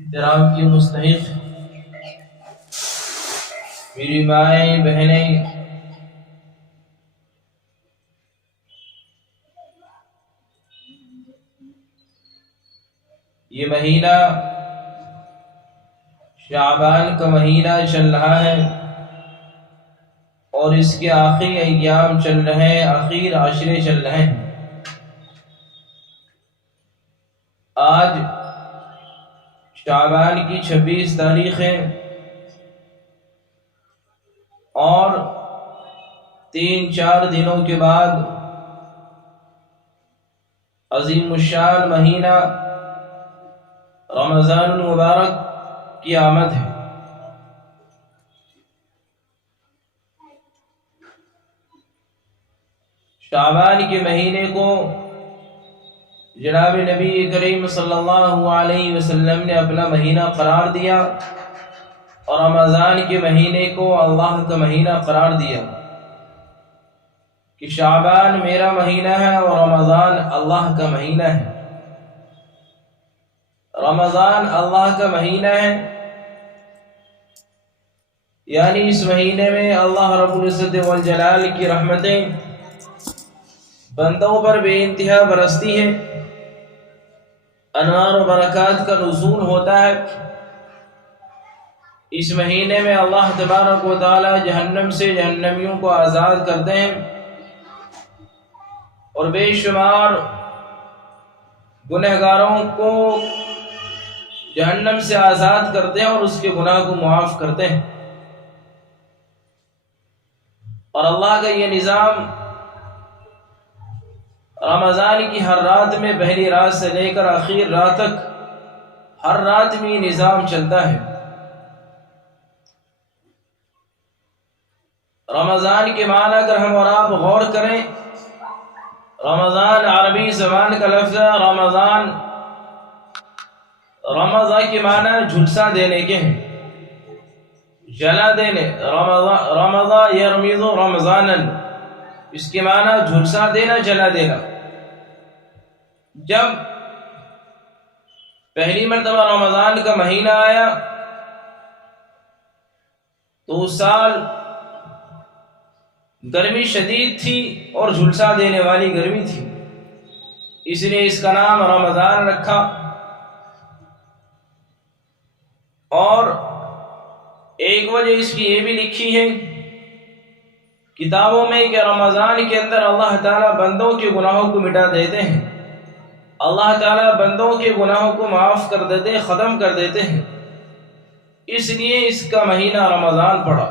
احترام کی مستحق میری مائیں بہنیں، یہ مہینہ شعبان کا مہینہ چل رہا ہے اور اس کے آخری ایام چل رہے ہیں، آخر عشرے چل رہے ہیں۔ آج شعبان کی 26 تاریخ ہے اور 3-4 دنوں کے بعد عظیم الشان مہینہ رمضان المبارک کی آمد ہے۔ شعبان کے مہینے کو جناب نبی کریم صلی اللہ علیہ وسلم نے اپنا مہینہ قرار دیا اور رمضان کے مہینے کو اللہ کا مہینہ قرار دیا کہ شعبان میرا مہینہ ہے اور رمضان اللہ کا مہینہ ہے۔ رمضان اللہ کا مہینہ ہے، یعنی اس مہینے میں اللہ رب العزت والجلال کی رحمتیں بندوں پر بے انتہا برستی ہیں، انوار و برکات کا نزول ہوتا ہے۔ اس مہینے میں اللہ تبارک و تعالی جہنم سے جہنمیوں کو آزاد کرتے ہیں اور بے شمار گنہگاروں کو جہنم سے آزاد کرتے ہیں اور اس کے گناہ کو معاف کرتے ہیں۔ اور اللہ کا یہ نظام رمضان کی ہر رات میں، پہلی رات سے لے کر آخر رات تک، ہر رات میں یہ نظام چلتا ہے۔ رمضان کے معنی اگر ہم اور آپ غور کریں، رمضان عربی زبان کا لفظ ہے۔ رمضان رمضا کے معنی جھلسا دینے کے ہیں، جلا دینے۔ رمضا یرمض رمضانا، اس کے معنی جھلسا دینا، جلا دینا۔ جب پہلی مرتبہ رمضان کا مہینہ آیا تو اس سال گرمی شدید تھی اور جھلسا دینے والی گرمی تھی، اس لیے اس کا نام رمضان رکھا۔ اور ایک وجہ اس کی یہ بھی لکھی ہے کتابوں میں کہ رمضان کے اندر اللہ تعالیٰ بندوں کے گناہوں کو مٹا دیتے ہیں، اللہ تعالیٰ بندوں کے گناہوں کو معاف کر دیتے ہیں، ختم کر دیتے ہیں، اس لیے اس کا مہینہ رمضان پڑا۔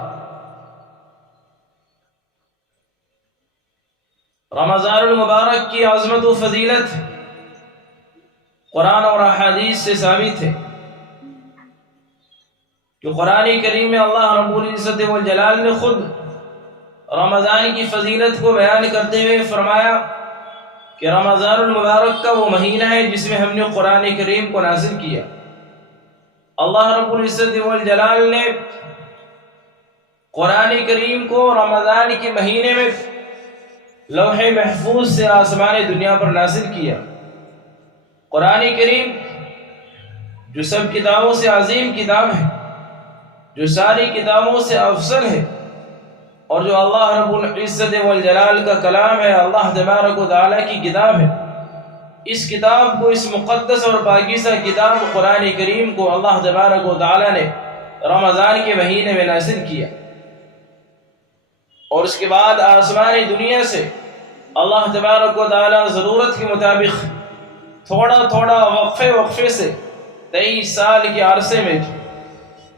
رمضان المبارک کی عظمت و فضیلت قرآن اور احادیث سے ثابت ہے کہ قرآن کریم میں اللہ رب العزت والجلال نے خود رمضان کی فضیلت کو بیان کرتے ہوئے فرمایا کہ رمضان المبارک کا وہ مہینہ ہے جس میں ہم نے قرآن کریم کو نازل کیا۔ اللہ رب العزت والجلال نے قرآن کریم کو رمضان کے مہینے میں لوح محفوظ سے آسمان دنیا پر نازل کیا۔ قرآن کریم جو سب کتابوں سے عظیم کتاب ہے، جو ساری کتابوں سے افضل ہے، اور جو اللہ رب العزت والجلال کا کلام ہے، اللہ تبارک و تعالیٰ کی کتاب ہے، اس کتاب کو، اس مقدس اور پاکیزہ کتاب قرآن کریم کو اللہ تبارک و تعالیٰ نے رمضان کے مہینے میں نازل کیا۔ اور اس کے بعد آسمان دنیا سے اللہ تبارک و تعالیٰ ضرورت کے مطابق تھوڑا تھوڑا وقفے سے 23 سال کے عرصے میں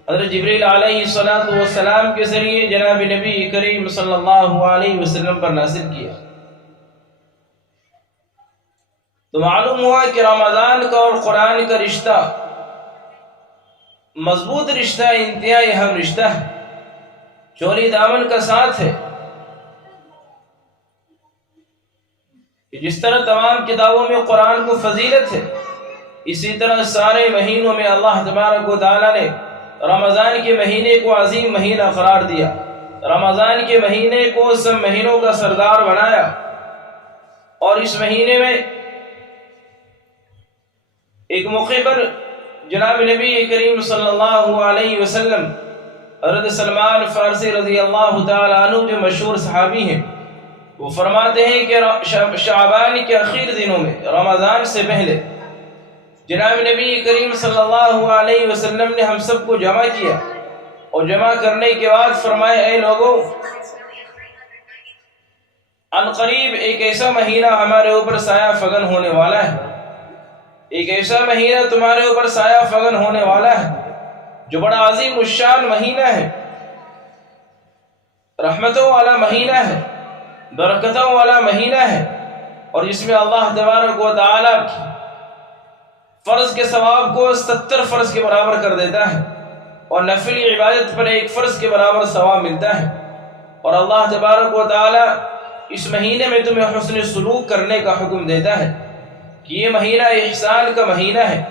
حضرت جبریل علیہ السلام کے ذریعے جناب نبی کریم صلی اللہ علیہ وسلم پر نازل کیا۔ تو معلوم ہوا کہ رمضان کا اور قرآن کا رشتہ مضبوط رشتہ، انتہائی اہم رشتہ ہے، چولی دامن کا ساتھ ہے۔ جس طرح تمام کتابوں میں قرآن کو فضیلت ہے، اسی طرح سارے مہینوں میں اللہ تبارک و تعالیٰ نے رمضان کے مہینے کو عظیم مہینہ قرار دیا، رمضان کے مہینے کو سب مہینوں کا سردار بنایا۔ اور اس مہینے میں ایک موقع پر جناب نبی کریم صلی اللہ علیہ وسلم حضرت سلمان فارسی رضی اللہ تعالی عنہ جو مشہور صحابی ہیں، وہ فرماتے ہیں کہ شعبان کے آخر دنوں میں، رمضان سے پہلے، جناب نبی کریم صلی اللہ علیہ وسلم نے ہم سب کو جمع کیا، اور جمع کرنے کے بعد فرمائے اے لوگوں، ان قریب ایک ایسا مہینہ ہمارے اوپر سایہ فگن ہونے والا ہے، ایک ایسا مہینہ تمہارے اوپر سایہ فگن ہونے والا ہے جو بڑا عظیم الشان مہینہ ہے، رحمتوں والا مہینہ ہے، برکتوں والا مہینہ ہے، اور جس میں اللہ تبارک و تعالی فرض کے ثواب کو 70 فرض کے برابر کر دیتا ہے، اور نفل عبادت پر 1 فرض کے برابر ثواب ملتا ہے، اور اللہ تبارک و تعالی اس مہینے میں تمہیں حسن سلوک کرنے کا حکم دیتا ہے کہ یہ مہینہ احسان کا مہینہ ہے،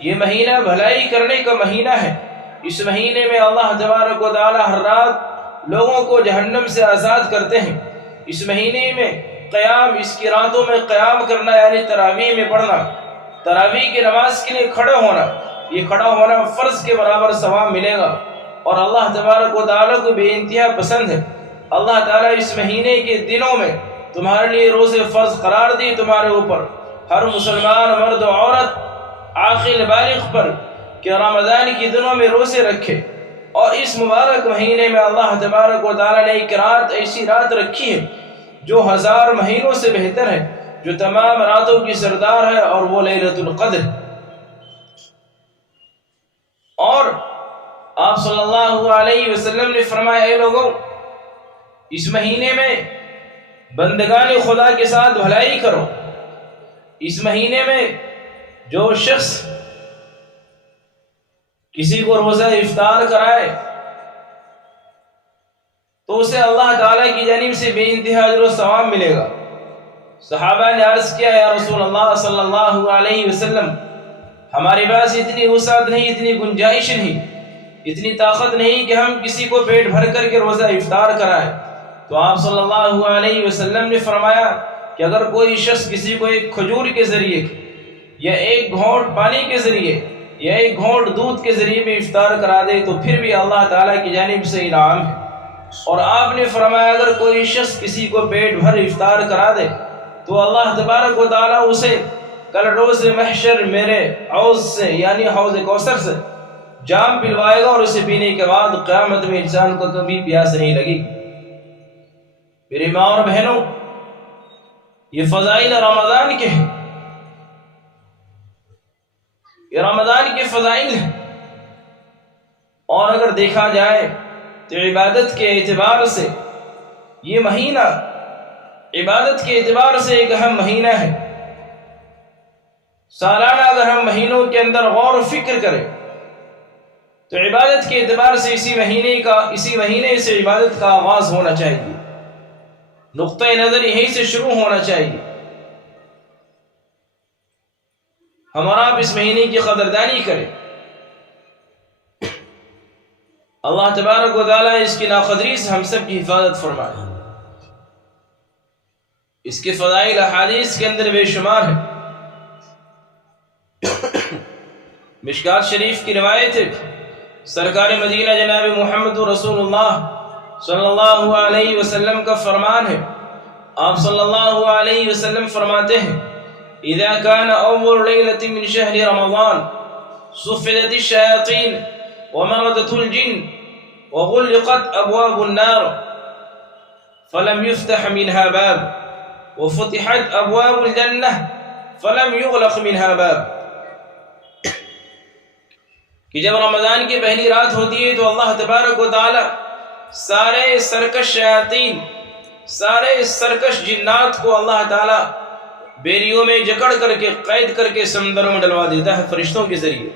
یہ مہینہ بھلائی کرنے کا مہینہ ہے۔ اس مہینے میں اللہ تبارک و تعالی ہر رات لوگوں کو جہنم سے آزاد کرتے ہیں۔ اس مہینے میں قیام، اس کی راتوں میں قیام کرنا یعنی تراویح میں پڑھنا، تراویح کی نماز کے لیے کھڑا ہونا، یہ کھڑا ہونا فرض کے برابر ثواب ملے گا، اور اللہ تبارک و تعالی کو بے انتہا پسند ہے۔ اللہ تعالیٰ اس مہینے کے دنوں میں تمہارے لیے روزے فرض قرار دی تمہارے اوپر، ہر مسلمان مرد و عورت عاقل بالغ پر، کہ رمضان کے دنوں میں روزے رکھے، اور اس مبارک مہینے میں اللہ تبارک و تعالیٰ نے ایک رات، ایسی رات رکھی ہے جو 1000 مہینوں سے بہتر ہے، جو تمام راتوں کی سردار ہے، اور وہ لیلۃ القدر۔ اور آپ صلی اللہ علیہ وسلم نے فرمایا اے لوگوں، اس مہینے میں بندگان خدا کے ساتھ بھلائی کرو۔ اس مہینے میں جو شخص کسی کو روزہ افطار کرائے تو اسے اللہ تعالیٰ کی جانب سے بے انتہا اجر و ثواب ملے گا۔ صحابہ نے عرض کیا یا رسول اللہ صلی اللہ علیہ وسلم، ہمارے پاس اتنی وسعت نہیں، اتنی گنجائش نہیں، اتنی طاقت نہیں کہ ہم کسی کو پیٹ بھر کر کے روزہ افطار کرائیں۔ تو آپ صلی اللہ علیہ وسلم نے فرمایا کہ اگر کوئی شخص کسی کو ایک کھجور کے ذریعے، یا ایک گھونٹ پانی کے ذریعے، یا ایک گھونٹ دودھ کے ذریعے میں افطار کرا دے تو پھر بھی اللہ تعالیٰ کی جانب سے انعام ہے۔ اور آپ نے فرمایا اگر کوئی شخص کسی کو پیٹ بھر افطار کرا دے تو اللہ تبارک و تعالیٰ اسے کل روز محشر میرے حوض سے یعنی حوض کوثر سے جام پلوائے گا، اور اسے پینے کے بعد قیامت میں انسان کو کبھی پیاس نہیں لگی۔ میری ماں اور بہنوں، یہ فضائل رمضان کے ہیں، یہ رمضان کے فضائل ہیں، اور اگر دیکھا جائے تو عبادت کے اعتبار سے یہ مہینہ عبادت کے اعتبار سے ایک اہم مہینہ ہے۔ سالانہ اگر ہم مہینوں کے اندر غور و فکر کریں تو عبادت کے اعتبار سے اسی مہینے سے عبادت کا آغاز ہونا چاہیے، نقطۂ نظر یہیں سے شروع ہونا چاہیے۔ ہم اور آپ اس مہینے کی قدردانی کریں، اللہ تبارک و تعالیٰ اس کی ناقدری سے ہم سب کی حفاظت فرمائے۔ اس کے فضائل احادیث کے اندر بے شمار ہیں۔ مشکات شریف کی روایت ہے، سرکار مدینہ جناب محمد رسول اللہ صلی اللہ علیہ وسلم کا فرمان ہے، آپ صلی اللہ علیہ وسلم فرماتے ہیں اذا كان اول ليلة من شهر رمضان صفدت الشياطين ومردت الجن وغلقت ابواب النار فلم يفتح منها باب وفتحت ابواب الجنة فلم يغلق منها باب۔ کہ جب رمضان کی پہلی رات ہوتی ہے تو اللہ تبارک و تعالی سارے سرکش شیاطین، سارے سرکش جنات کو اللہ تعالی بیریوں میں جکڑ کر کے قید کر کے سمندروں میں ڈلوا دیتا ہے فرشتوں کے ذریعے۔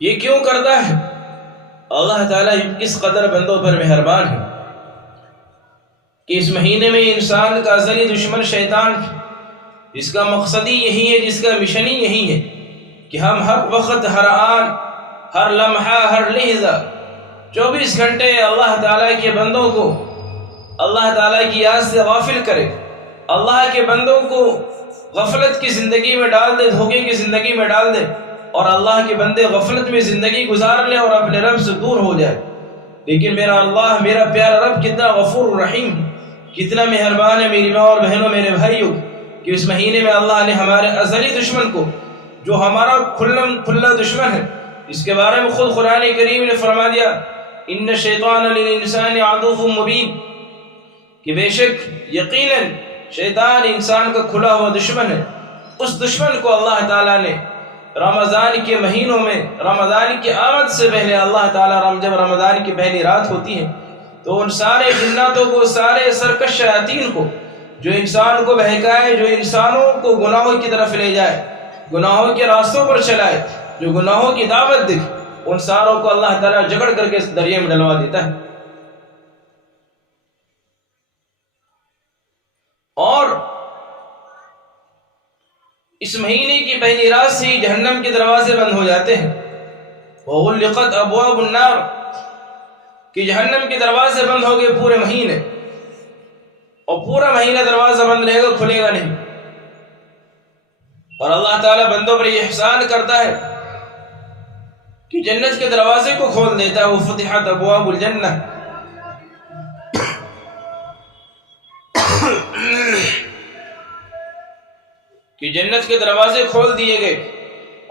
یہ کیوں کرتا ہے؟ اللہ تعالیٰ کس قدر بندوں پر مہربان ہے کہ اس مہینے میں انسان کا ازلی دشمن شیطان، جس کا مقصد ہی یہی ہے، جس کا مشن ہی یہی ہے کہ ہم ہر وقت، ہر آن، ہر لمحہ، ہر لحظہ 24 گھنٹے اللہ تعالیٰ کے بندوں کو اللہ تعالیٰ کی یاد سے غافل کرے، اللہ کے بندوں کو غفلت کی زندگی میں ڈال دے، دھوکے کی زندگی میں ڈال دے، اور اللہ کے بندے غفلت میں زندگی گزار لے اور اپنے رب سے دور ہو جائے۔ لیکن میرا اللہ، میرا پیارا رب کتنا غفور رحیم، کتنا مہربان ہے میری ماں اور بہنوں، میرے بھائیوں، کہ اس مہینے میں اللہ نے ہمارے ازلی دشمن کو، جو ہمارا کھلا دشمن ہے، اس کے بارے میں خود قرآن کریم نے فرما دیا، ان الشیطان للانسان عدو مبین، کہ بے شک یقیناً شیطان انسان کا کھلا ہوا دشمن ہے۔ اس دشمن کو اللہ تعالیٰ نے رمضان کے مہینوں میں، رمضان کی آمد سے پہلے اللہ تعالیٰ جب رمضان کی پہلی رات ہوتی ہے تو ان سارے جناتوں کو، سارے سرکش شیاطین کو، جو انسان کو بہکائے، جو انسانوں کو گناہوں کی طرف لے جائے، گناہوں کے راستوں پر چلائے، جو گناہوں کی دعوت دے، ان ساروں کو اللہ تعالیٰ جگڑ کر کے اس دریا میں ڈلوا دیتا ہے۔ اور اس مہینے کی پہلی رات سے ہی جہنم کے دروازے بند ہو جاتے ہیں، وغلقت ابواب النار، کہ جہنم کے دروازے بند ہو گئے پورے مہینے، اور پورا مہینہ دروازہ بند رہے گا، کھلے گا نہیں۔ اور اللہ تعالیٰ بندوں پر یہ احسان کرتا ہے کہ جنت کے دروازے کو کھول دیتا ہے، وفتحت ابواب الجنہ، کہ جنت کے دروازے کھول دیے گئے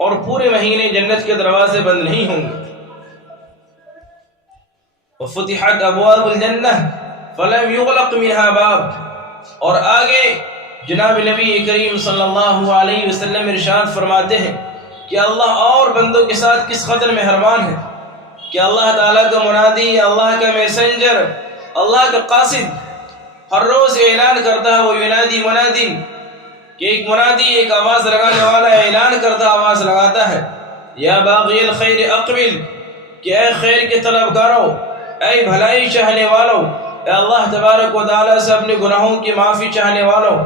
اور پورے مہینے جنت کے دروازے بند نہیں ہوں گے۔ وفتحت ابواب الجنہ فلم یغلق منها باب، اور آگے جناب نبی کریم صلی اللہ علیہ وسلم ارشاد فرماتے ہیں کہ اللہ اور بندوں کے ساتھ کس قدر مہربان ہے، کہ اللہ تعالیٰ کا منادی، اللہ کا میسنجر، اللہ کا قاصد ہر روز اعلان کرتا ہے، وہ ینادی منادی، کہ ایک منادی، ایک آواز لگانے والا اعلان کرتا، آواز لگاتا ہے، یا باغی الخیر اقبل، کہ اے خیر کے طلبگاروں، اے بھلائی چاہنے والوں، اے اللہ تبارک و تعالیٰ سے اپنے گناہوں کی معافی چاہنے والوں،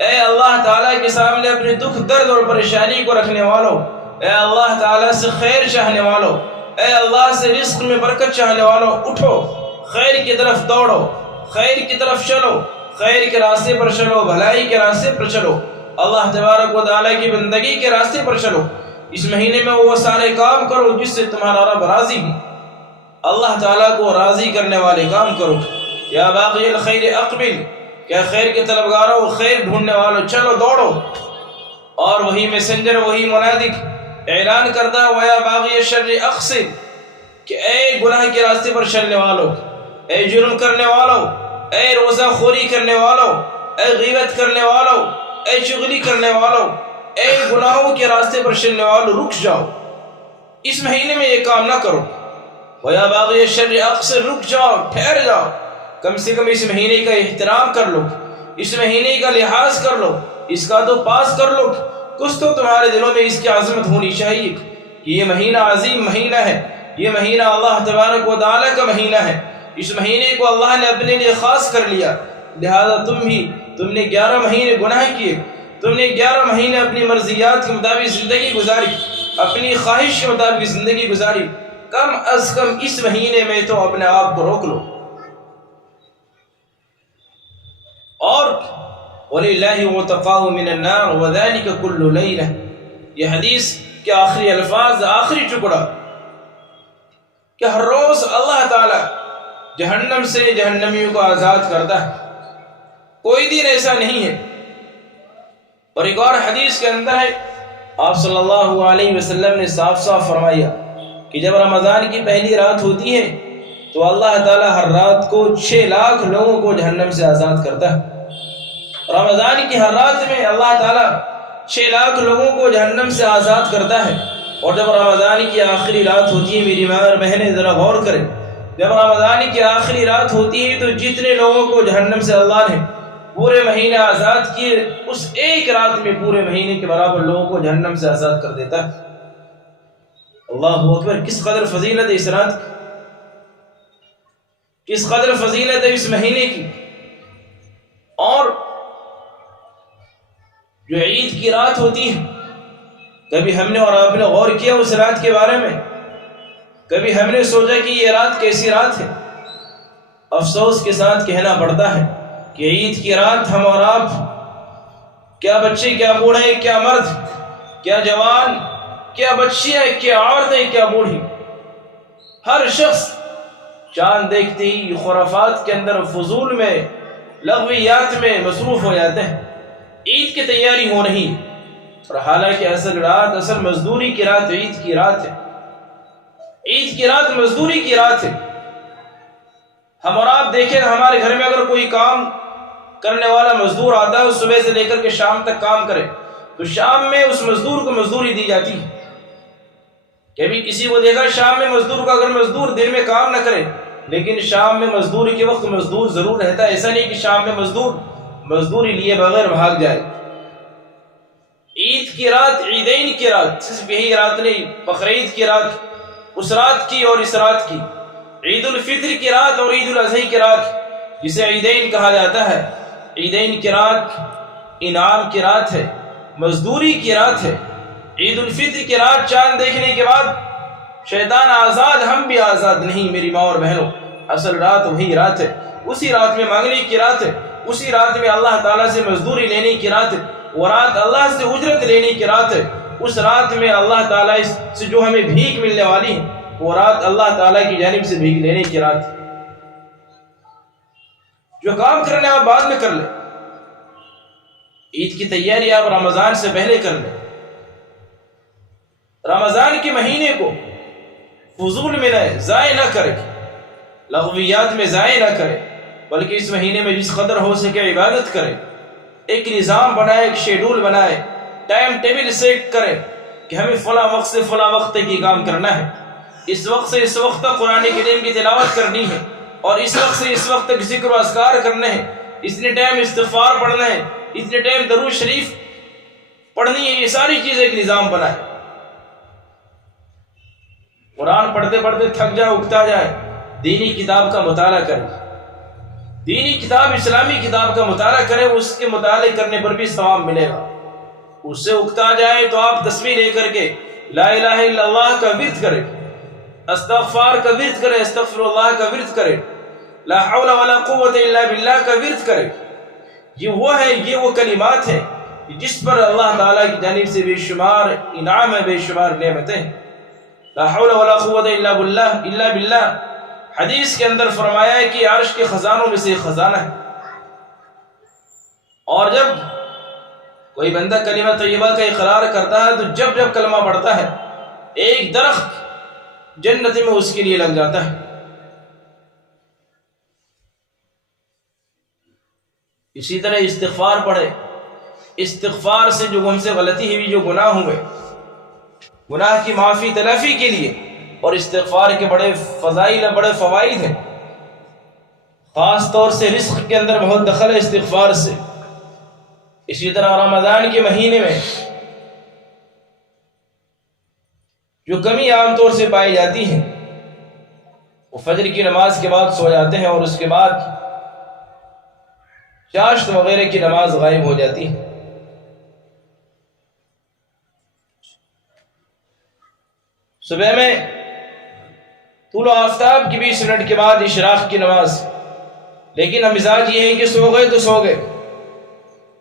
اے اللہ تعالیٰ کے سامنے اپنے دکھ درد اور پریشانی کو رکھنے والوں، اے اللہ تعالیٰ سے خیر چاہنے والوں، اے اللہ سے رزق میں برکت چاہنے والوں، اٹھو، خیر کی طرف دوڑو، خیر کی طرف چلو، خیر کے راستے پر چلو، بھلائی کے راستے پر چلو، اللہ تبارک و تعالیٰ کی بندگی کے راستے پر چلو۔ اس مہینے میں وہ سارے کام کرو جس سے تمہارا رب راضی ہو، اللہ تعالیٰ کو راضی کرنے والے کام کرو۔ یا باغی الخیر اقبل، کہ خیر کے طلبگاروں، خیر ڈھونڈنے والوں، چلو دوڑو۔ اور وہی میسنجر، وہی منادی اعلان کرتا ہے، وَيَا بَاغِيَ الشَّرِّ أَقْصِرْ، کہ اے گناہ کے راستے پر چلنے والوں، اے جرم کرنے والوں، اے روزہ خوری کرنے والوں، اے غیبت کرنے والوں، اے چغلی کرنے والوں، اے گناہوں کے راستے پر چلنے والوں، رک جاؤ، اس مہینے میں یہ کام نہ کرو۔ وَيَا بَاغِيَ الشَّرِّ أَقْصِرْ، رک جاؤ، ٹھہر جاؤ، کم سے کم اس مہینے کا احترام کر لو، اس مہینے کا لحاظ کر لو، اس کا تو پاس کر لو، کچھ تو تمہارے دلوں میں اس کی عظمت ہونی چاہیے کہ یہ مہینہ عظیم مہینہ ہے، یہ مہینہ اللہ تبارک و تعالیٰ کا مہینہ ہے، اس مہینے کو اللہ نے اپنے لیے خاص کر لیا، لہذا تم نے 11 مہینے گناہ کیے، تم نے 11 مہینے اپنی مرضیات کے مطابق زندگی گزاری، اپنی خواہش کے مطابق زندگی گزاری، کم از کم اس مہینے میں تو اپنے آپ کو روک لو۔ اور وَلِلَّهِ وَتَقَاهُ مِنَ النَّارِ وَذَلِكَ كُلُّ لَيْلَةٍ، یہ حدیث کے آخری الفاظ، آخری ٹکڑا، کہ ہر روز اللہ تعالی جہنم سے جہنمیوں کو آزاد کرتا ہے، کوئی دن ایسا نہیں ہے۔ اور ایک اور حدیث کے اندر ہے، آپ صلی اللہ علیہ وسلم نے صاف صاف فرمایا کہ جب رمضان کی پہلی رات ہوتی ہے تو اللہ تعالیٰ ہر رات کو 6 لاکھ لوگوں کو جہنم سے آزاد کرتا ہے۔ رمضان کی ہر رات میں اللہ تعالیٰ 6 لاکھ لوگوں کو جہنم سے آزاد کرتا ہے۔ اور جب رمضان کی آخری رات ہوتی ہے، میری ماں اور بہنیں ذرا غور کریں، جب رمضان کی آخری رات ہوتی ہے تو جتنے لوگوں کو جہنم سے اللہ نے پورے مہینے آزاد کیے، اس ایک رات میں پورے مہینے کے برابر لوگوں کو جہنم سے آزاد کر دیتا ہے۔ اللہ اکبر، کس قدر فضیلت ہے اس رات کی، کس قدر فضیلت ہے اس مہینے کی۔ اور جو عید کی رات ہوتی ہے، کبھی ہم نے اور آپ نے غور کیا اس رات کے بارے میں؟ کبھی ہم نے سوچا کہ یہ رات کیسی رات ہے؟ افسوس کے ساتھ کہنا پڑتا ہے کہ عید کی رات ہم اور آپ کیا بچے، کیا بوڑھے، کیا مرد، کیا جوان، کیا بچیاں، کیا عورتیں، کیا بوڑھی، ہر شخص چاند دیکھتے ہی خرافات کے اندر، فضول میں، لغویات میں مصروف ہو جاتے ہیں۔ عید کی تیاری ہو رہی، اور حالانکہ اصل مزدوری کی رات عید کی رات ہے۔ عید کی رات مزدوری کی رات ہے۔ ہم اور آپ دیکھیں، ہمارے گھر میں اگر کوئی کام کرنے والا مزدور آتا ہے، صبح سے لے کر کے شام تک کام کرے، تو شام میں اس مزدور کو مزدوری دی جاتی ہے۔ کبھی کسی کو دیکھا شام میں مزدور کو، اگر مزدور دن میں کام نہ کرے لیکن شام میں مزدوری کے وقت مزدور ضرور رہتا ہے۔ ایسا نہیں کہ شام میں مزدور مزدوری لیے بغیر بھاگ جائے۔ عید کی رات، عیدین کی رات، صرف یہی رات نہیں، بقرعید کی رات، اس رات کی اور اس رات کی، عید الفطر کی رات اور عید الاضحی کی رات، جسے عیدین کہا جاتا ہے۔ عیدین کی رات انعام کی رات ہے، مزدوری کی رات ہے۔ عید الفطر کی رات چاند دیکھنے کے بعد شیطان آزاد، ہم بھی آزاد نہیں میری ماں اور بہنوں۔ اصل رات وہی رات ہے، اسی رات میں مانگنے کی رات ہے، اسی رات میں اللہ تعالیٰ سے مزدوری لینے کی رات ہے، وہ رات اللہ سے اجرت لینے کی رات ہے۔ اس رات میں اللہ تعالیٰ سے جو ہمیں بھیک ملنے والی ہے، وہ رات اللہ تعالیٰ کی جانب سے بھیک لینے کی رات ہے۔ جو کام کرنے آپ بعد میں کر لیں، عید کی تیاری آپ رمضان سے پہلے کر لیں۔ رمضان کے مہینے کو فضول میں نہ ضائع نہ کرے، لغویات میں ضائع نہ کرے، بلکہ اس مہینے میں جس قدر ہو سکے عبادت کرے۔ ایک نظام بنائے، ایک شیڈول بنائے، ٹائم ٹیبل سیٹ کرے کہ ہمیں فلاں وقت سے فلاں وقت تک یہ کام کرنا ہے، اس وقت سے اس وقت تک قرآن کریم کی تلاوت کرنی ہے، اور اس وقت سے اس وقت تک ذکر و اذکار کرنے ہیں، اتنے ٹائم استغفار پڑھنا ہے، اتنے ٹائم درود شریف پڑھنی ہے۔ یہ ساری چیزیں ایک نظام بنائے۔ قرآن پڑھتے پڑھتے تھک جائے، اکتا جائے، دینی کتاب کا مطالعہ کرے، دینی کتاب، اسلامی کتاب کا مطالعہ کرے، اس کے مطالعے کرنے پر بھی ثواب ملے گا۔ اس سے اکتا جائے تو آپ تسبیح لے کر کے لا الہ الا اللہ کا ورد کرے، استغفار کا ورد کرے، استغفر اللہ کا ورد کرے، لا حول ولا قوت الا باللہ کا ورد کرے۔ یہ وہ کلمات ہیں جس پر اللہ تعالیٰ کی جانب سے بے شمار انعام ہے، بے شمار نعمتیں ہیں۔ لا حول ولا قوت الا باللہ، حدیث کے اندر فرمایا ہے کہ عرش کے خزانوں میں سے ایک خزانہ ہے۔ اور جب کوئی بندہ کلمہ طیبہ کا اقرار کرتا ہے تو جب جب کلمہ پڑھتا ہے، ایک درخت جنت میں اس کے لیے لگ جاتا ہے۔ اسی طرح استغفار پڑھے، استغفار سے جو ہم سے غلطی ہوئی، جو گناہ ہوئے، گناہ کی معافی تلافی کے لیے، اور استغفار کے بڑے فضائل، بڑے فوائد ہیں۔ خاص طور سے رزق کے اندر بہت دخل ہے استغفار سے۔ اسی طرح رمضان کے مہینے میں جو کمی عام طور سے پائی جاتی ہے، وہ فجر کی نماز کے بعد سو جاتے ہیں، اور اس کے بعد چاشت وغیرہ کی نماز غائب ہو جاتی ہے۔ صبح میں طلوع آفتاب کی 20 منٹ کے بعد اشراق کی نماز، لیکن ہم مزاج یہ ہے کہ سو گئے تو سو گئے۔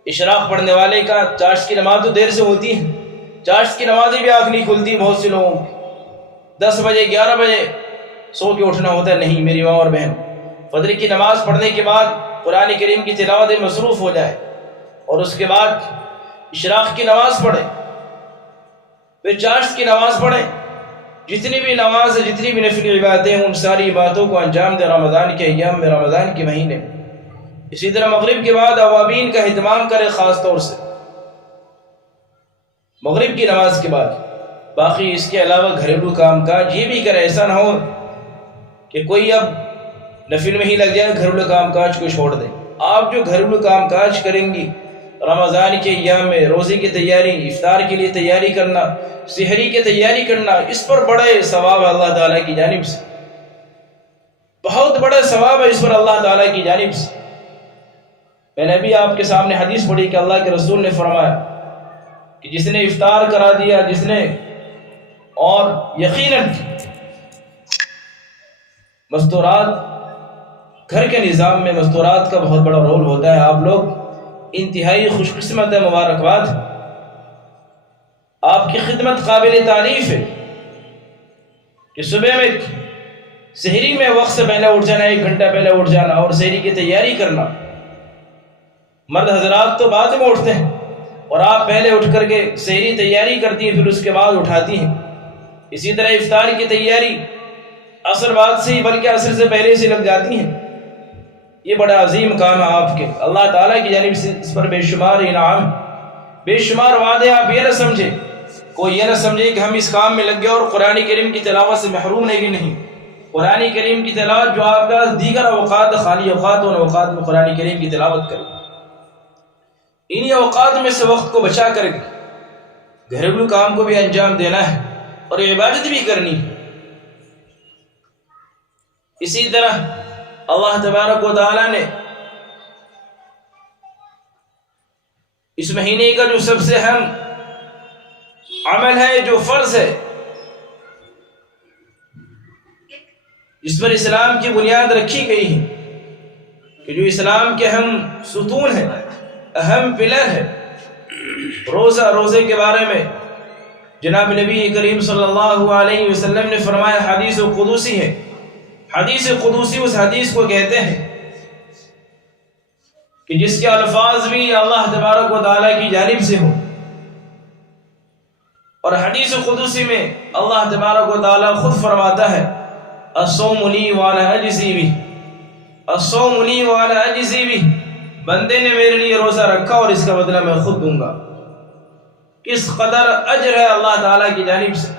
اشراق پڑھنے والے کا چاشت کی نماز تو دیر سے ہوتی ہے، چاشت کی نمازیں بھی آنکھ نہیں کھلتی بہت سے لوگوں کی، 10 بجے 11 بجے سو کے اٹھنا ہوتا ہے۔ نہیں میری ماں اور بہن، فجر کی نماز پڑھنے کے بعد قرآن کریم کی تلاوت میں مصروف ہو جائے، اور اس کے بعد اشراق کی نماز پڑھیں، پھر چاشت کی نماز پڑھیں۔ جتنی بھی نماز ہے، جتنی بھی نفلی عبادتیں ہیں، ان ساری باتوں کو انجام دے رمضان کے ایام میں، رمضان کے مہینے میں۔ اسی طرح مغرب کے بعد اوابین کا اہتمام کرے، خاص طور سے مغرب کی نماز کے بعد۔ باقی اس کے علاوہ گھریلو کام کاج یہ بھی کرے، ایسا نہ ہو کہ کوئی اب نفل میں ہی لگ جائے، گھریلو کام کاج کو چھوڑ دے۔ آپ جو گھریلو کام کاج کریں گی رمضان کے ایام میں، روزے کی تیاری، افطار کے لیے تیاری کرنا، سحری کی تیاری کرنا، اس پر بڑے ثواب ہے اللہ تعالیٰ کی جانب سے، بہت بڑا ثواب ہے اس پر اللہ تعالیٰ کی جانب سے۔ میں نے بھی آپ کے سامنے حدیث پڑھی کہ اللہ کے رسول نے فرمایا کہ جس نے افطار کرا دیا، جس نے، اور یقیناً مستورات، گھر کے نظام میں مستورات کا بہت بڑا رول ہوتا ہے۔ آپ لوگ انتہائی خوش قسمت ہے، مبارکباد۔ آپ کی خدمت قابل تعریف ہے کہ صبح میں سحری میں وقت سے پہلے اٹھ جانا، 1 گھنٹہ پہلے اٹھ جانا اور سحری کی تیاری کرنا۔ مرد حضرات تو بعد میں اٹھتے ہیں اور آپ پہلے اٹھ کر کے سحری تیاری کرتی ہیں، پھر اس کے بعد اٹھاتی ہیں۔ اسی طرح افطار کی تیاری عصر بعد سے ہی بلکہ عصر سے پہلے سے لگ جاتی ہیں۔ یہ بڑا عظیم کام ہے آپ کے، اللہ تعالیٰ کی جانب سے اس پر بے شمار انعام، بے شمار وعدے۔ آپ یہ نہ سمجھے، کوئی یہ نہ سمجھے کہ ہم اس کام میں لگ گئے اور قرآن کریم کی تلاوت سے محروم ہے کہ نہیں۔ قرآن کریم کی تلاوت جو آپ کا دیگر اوقات، خالی اوقات، ان اوقات میں قرآن کریم کی تلاوت کریں، انہی اوقات میں سے وقت کو بچا کر کے گھریلو کام کو بھی انجام دینا ہے اور عبادت بھی کرنی ہے۔ اسی طرح اللہ تبارک و تعالیٰ نے اس مہینے کا جو سب سے اہم عمل ہے، جو فرض ہے، جس پر اسلام کی بنیاد رکھی گئی ہے، کہ جو اسلام کے اہم ستون ہے، اہم پلر ہے، روزے کے بارے میں جناب نبی کریم صلی اللہ علیہ وسلم نے فرمایا، حدیث قدسی ہے۔ حدیث قدسی اس حدیث کو کہتے ہیں کہ جس کے الفاظ بھی اللہ تبارک و تعالیٰ کی جانب سے ہوں، اور حدیث قدسی میں اللہ تبارک و تعالیٰ خود فرماتا ہے، الصوم لی وانا اجزی بہ، الصوم لی وانا اجزی بہ، بندے نے میرے لیے روزہ رکھا اور اس کا بدلہ میں خود دوں گا۔ کس قدر اجر ہے اللہ تعالیٰ کی جانب سے۔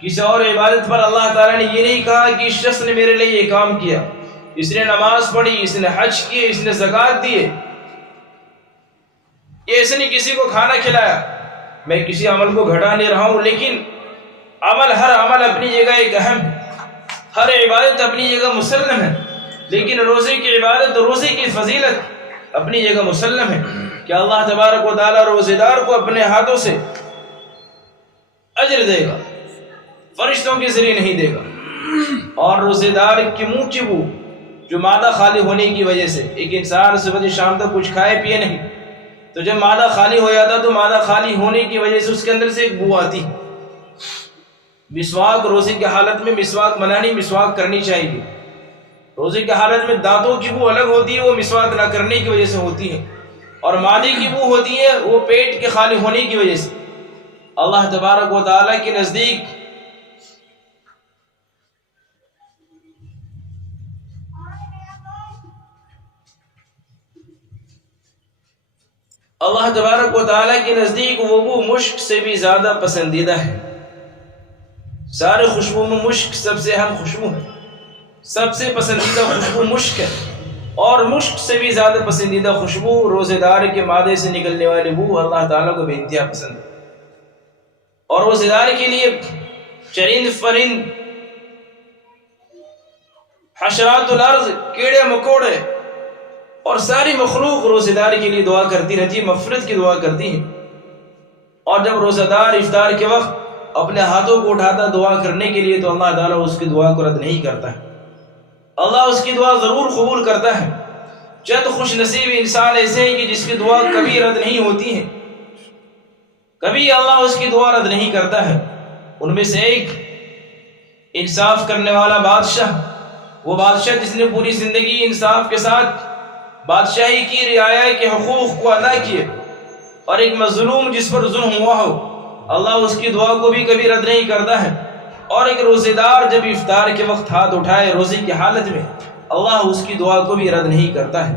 کسی اور عبادت پر اللہ تعالیٰ نے یہ نہیں کہا کہ اس شخص نے میرے لیے یہ کام کیا، اس نے نماز پڑھی، اس نے حج کیے، اس نے زکوٰۃ دیے، یہ اس نے کسی کو کھانا کھلایا۔ میں کسی عمل کو گھٹا نہیں رہا ہوں، لیکن ہر عمل اپنی جگہ ایک اہم ہے، ہر عبادت اپنی جگہ مسلم ہے، لیکن روزے کی عبادت، روزے کی فضیلت اپنی جگہ مسلم ہے کہ اللہ تبارک و تعالیٰ روزے دار کو اپنے ہاتھوں سے اجر دے گا، فرشتوں کے ذریعے نہیں دے گا۔ اور روزے دار کی منہ کی بو جو معدہ خالی ہونے کی وجہ سے، ایک انسان صبح سے شام تک کچھ کھائے پیے نہیں، تو جب معدہ خالی ہو جاتا تو معدہ خالی ہونے کی وجہ سے اس کے اندر سے ایک بو آتی۔ مسواک، روزے کی حالت میں مسواک منع نہیں، مسواک کرنی چاہیے۔ روزے کی حالت میں دانتوں کی بو الگ ہوتی ہے، وہ مسواک نہ کرنے کی وجہ سے ہوتی ہے، اور معدے کی بو ہوتی ہے وہ پیٹ کے خالی ہونے کی وجہ سے۔ اللہ تبارک و تعالیٰ کے نزدیک اللہ تبارک و تعالیٰ کے نزدیک وہ بو مشک سے بھی زیادہ پسندیدہ ہے۔ سارے خوشبو میں مشک سب سے اہم خوشبو ہے، سب سے پسندیدہ خوشبو مشک ہے، اور مشک سے بھی زیادہ پسندیدہ خوشبو روزے دار کے معدے سے نکلنے والی بو اللہ تعالیٰ کو بے انتہا پسند ہے۔ اور روزے دار کے لیے چرند فرند، حشرات الارض، کیڑے مکوڑے اور ساری مخلوق روزے دار کے لیے دعا کرتی رہتی ہے، مغفرت کی دعا کرتی ہے۔ اور جب روزہ دار افطار کے وقت اپنے ہاتھوں کو اٹھاتا دعا کرنے کے لیے تو اللہ تعالیٰ اس کی دعا کو رد نہیں کرتا ہے، اللہ اس کی دعا ضرور قبول کرتا ہے۔ چند خوش نصیب انسان ایسے ہیں کہ جس کی دعا کبھی رد نہیں ہوتی ہے، کبھی اللہ اس کی دعا رد نہیں کرتا ہے۔ ان میں سے ایک انصاف کرنے والا بادشاہ، وہ بادشاہ جس نے پوری زندگی انصاف کے ساتھ بادشاہی کی، رعایا کے حقوق کو ادا کیے، اور ایک مظلوم جس پر ظلم ہوا ہو، اللہ اس کی دعا کو بھی کبھی رد نہیں کرتا ہے۔ اور ایک روزے دار جب افطار کے وقت ہاتھ اٹھائے روزے کی حالت میں، اللہ اس کی دعا کو بھی رد نہیں کرتا ہے،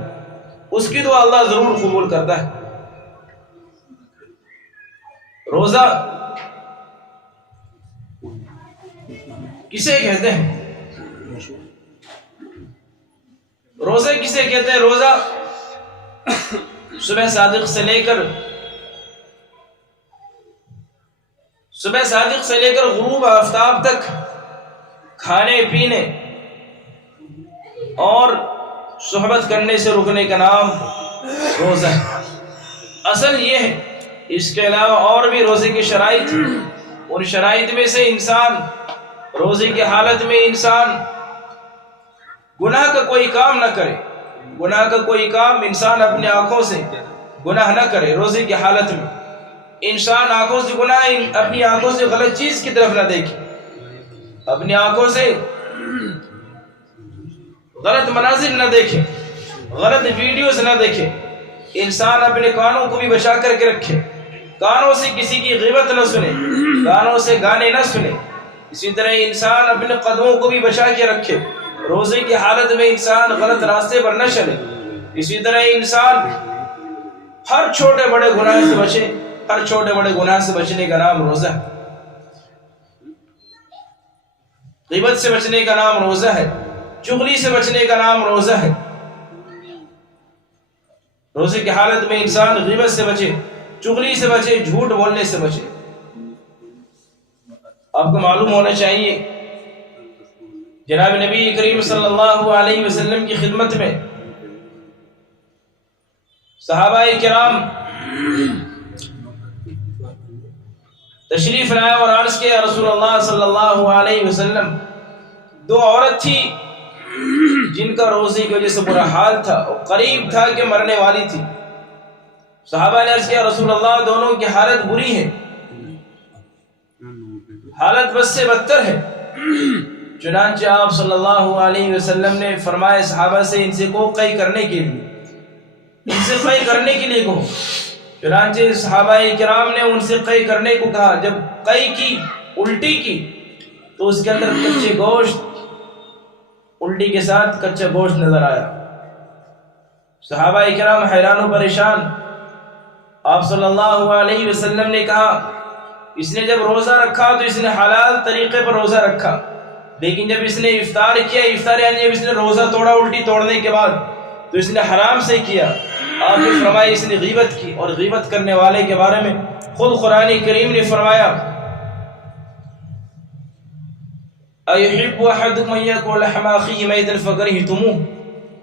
اس کی دعا اللہ ضرور قبول کرتا ہے۔ روزہ کسے کہتے ہیں؟ روزے کسے کہتے ہیں؟ روزہ صبح صادق سے لے کر غروب آفتاب تک کھانے پینے اور صحبت کرنے سے رکنے کا نام روزہ ہے۔ اصل یہ ہے، اس کے علاوہ اور بھی روزے کی شرائط ہیں۔ ان شرائط میں سے انسان روزے کی حالت میں انسان گناہ کا کوئی کام نہ کرے۔ گناہ کا کوئی کام انسان اپنے آنکھوں سے گناہ نہ کرے روزے کی حالت میں. انسان آنکھوں سے گناہ، اپنی آنکھوں سے غلط چیز کی طرف نہ دیکھے، اپنی آنکھوں سے غلط مناظر نہ دیکھے، غلط ویڈیوز نہ دیکھے. انسان اپنے کانوں کو بھی بچا کر کے رکھے، کانوں سے کسی کی غیبت نہ سنے، کانوں سے گانے نہ سنے. اسی طرح انسان اپنے قدموں کو بھی بچا کے رکھے، روزے کی حالت میں انسان غلط راستے پر نہ چلے. اسی طرح انسان ہر چھوٹے بڑے گناہ سے بچے، ہر چھوٹے بڑے گناہ سے بچنے کا نام روزہ ہے. غیبت سے بچنے کا نام روزہ ہے، چغلی سے بچنے کا نام روزہ ہے. روزے کی حالت میں انسان غیبت سے بچے، چغلی سے بچے، جھوٹ بولنے سے بچے. آپ کو معلوم ہونا چاہیے جناب نبی کریم صلی اللہ علیہ وسلم کی خدمت میں صحابہ کرام تشریف لائے اور عرض کیا رسول اللہ صلی اللہ علیہ وسلم، دو عورت تھی جن کا روزے کی وجہ سے برا حال تھا اور قریب تھا کہ مرنے والی تھی. صحابہ نے عرض کیا رسول اللہ دونوں کی حالت بری ہے، حالت بد سے بدتر ہے. چنانچہ آپ صلی اللہ علیہ وسلم نے فرمایا صحابہ سے ان سے کو قی کرنے کے لیے، ان سے قی کرنے کے لیے کہو. چنانچہ صحابہ کرام نے ان سے قی کرنے کو کہا. جب قی کی، الٹی کی، تو اس کے اندر کچے گوشت، الٹی کے ساتھ کچا گوشت نظر آیا. صحابہ کرام حیران و پریشان. آپ صلی اللہ علیہ وسلم نے کہا اس نے جب روزہ رکھا تو اس نے حلال طریقے پر روزہ رکھا، لیکن جب اس نے افطار کیا، افطار یعنی جب اس نے روزہ توڑا الٹی توڑنے کے بعد، تو اس نے حرام سے کیا. آپ نے فرمایا اس نے غیبت کی، اور غیبت کرنے والے کے بارے میں خود قرآن کریم نے فرمایا اَيُحِبُّ أَحَدُكُمْ أَن يَأْكُلَ لَحْمَ أَخِيهِ مَيْتًا فَكَرِهْتُمُوهُ.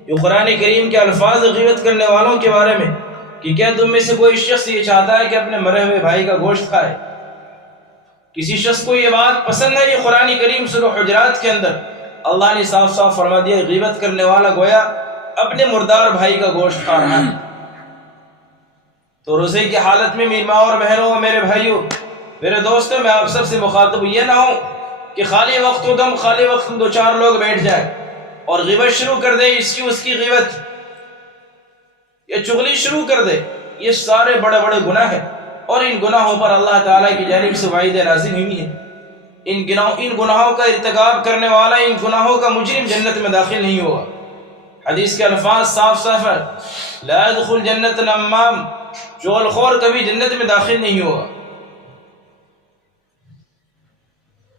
یہ قرآن کریم کے الفاظ غیبت کرنے والوں کے بارے میں کہ کیا تم میں سے کوئی شخص یہ چاہتا ہے کہ اپنے مرے ہوئے بھائی کا گوشت کھائے. کسی شخص کو یہ بات پسند ہے. یہ قرآن کریم سورہ حجرات کے اندر اللہ نے صاف صاف فرما دیا غیبت کرنے والا گویا اپنے مردار بھائی کا گوشت کھا رہا ہے. تو روزے کی حالت میں میری ماں اور بہنوں، میرے بھائیوں، میرے دوستوں، میں آپ سب سے مخاطب یہ نہ ہوں کہ خالی وقت ہو تو خالی وقت دو چار لوگ بیٹھ جائیں اور غیبت شروع کر دیں، اس کی اس کی غیبت یا چغلی شروع کر دے. یہ سارے بڑے بڑے گناہ ہیں، اور ان گناہوں پر اللہ تعالیٰ کی جانب سے وعید نازل ہوئی ہے. ان گناہوں کا ارتکاب کرنے والا، ان گناہوں کا مجرم جنت میں داخل نہیں ہوگا. حدیث کے الفاظ صاف صاف ہے، لا يدخل جنت نمام، چغل خور کبھی جنت میں داخل نہیں ہوگا.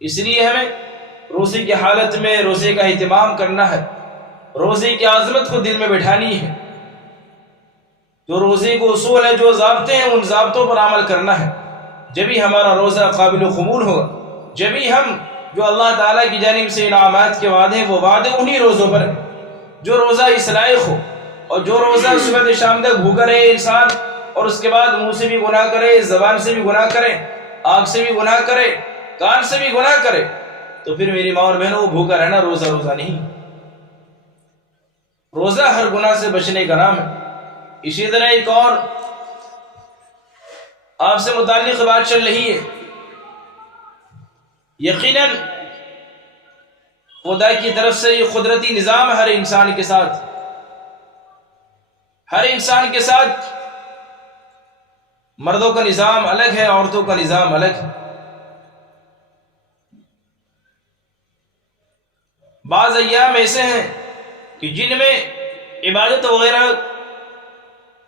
اس لیے ہمیں روزے کی حالت میں روزے کا اہتمام کرنا ہے، روزے کی عظمت کو دل میں بٹھانی ہے. جو روزے کو اصول ہے، جو ضابطے ہیں، ان ضابطوں پر عمل کرنا ہے. جبھی ہمارا روزہ قابل قبول ہوگا، جبھی ہم جو اللہ تعالیٰ کی جانب سے انعامات کے وعدے ہیں وہ وعدے انہی روزوں پر ہیں. جو روزہ اس لائق ہو، اور جو روزہ صبح سے شام تک بھوکا رہے انسان، اور اس کے بعد منہ سے بھی گناہ کرے، زبان سے بھی گناہ کرے، آنکھ سے بھی گناہ کرے، کان سے بھی گناہ کرے، تو پھر میری ماں اور بہنوں وہ بھوکا رہنا روزہ نہیں. روزہ ہر گناہ سے بچنے کا نام ہے. اسی طرح ایک اور آپ سے متعلق بات چل رہی ہے. یقیناً خدا کی طرف سے یہ قدرتی نظام ہے ہر انسان کے ساتھ. ہر انسان کے ساتھ مردوں کا نظام الگ ہے، عورتوں کا نظام الگ ہے. بعض ایام ایسے ہیں کہ جن میں عبادت وغیرہ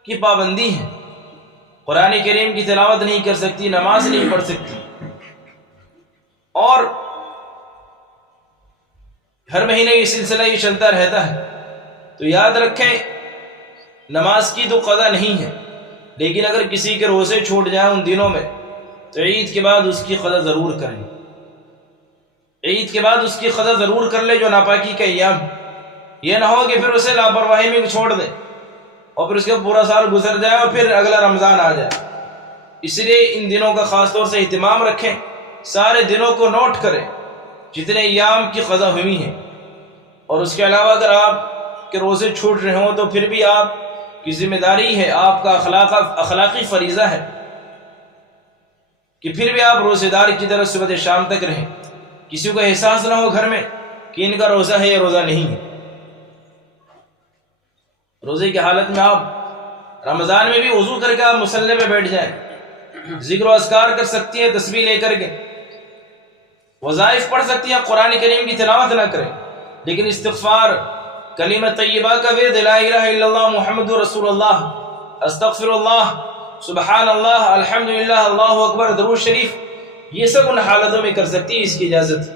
کی پابندی ہے، قرآن کریم کی تلاوت نہیں کر سکتی، نماز نہیں پڑھ سکتی، اور ہر مہینے یہ سلسلہ یہ چلتا رہتا ہے. تو یاد رکھیں نماز کی تو قضا نہیں ہے، لیکن اگر کسی کے روزے چھوٹ جائیں ان دنوں میں تو عید کے بعد اس کی قضا ضرور کریں. عید کے بعد اس کی قضا ضرور کر لے جو ناپاکی کا ایام. یہ نہ ہو کہ پھر اسے لاپرواہی میں چھوڑ دے اور پھر اس کے پورا سال گزر جائے اور پھر اگلا رمضان آ جائے. اس لیے ان دنوں کا خاص طور سے اہتمام رکھیں، سارے دنوں کو نوٹ کریں جتنے ایام کی قضا ہوئی ہیں. اور اس کے علاوہ اگر آپ کے روزے چھوٹ رہے ہوں تو پھر بھی آپ کی ذمہ داری ہے، آپ کا اخلاقی فریضہ ہے کہ پھر بھی آپ روزے دار کی طرح صبح سے شام تک رہیں، کسی کو احساس نہ ہو گھر میں کہ ان کا روزہ ہے یا روزہ نہیں ہے۔ روزے کی حالت میں آپ رمضان میں بھی وضو کر کے آپ مصلی پہ بیٹھ جائیں، ذکر و اذکار کر سکتی ہیں تسبیح لے کر کے، وظائف پڑھ سکتی ہیں، قرآن کریم کی تلاوت نہ کریں، لیکن استغفار، کلمہ طیبہ کا ورد، لا الہ الا اللہ محمد رسول اللہ، استغفر اللہ، سبحان اللہ، الحمدللہ، اللہ اکبر، درود شریف، یہ سب ان حالتوں میں کر سکتی ہے، اس کی اجازت۔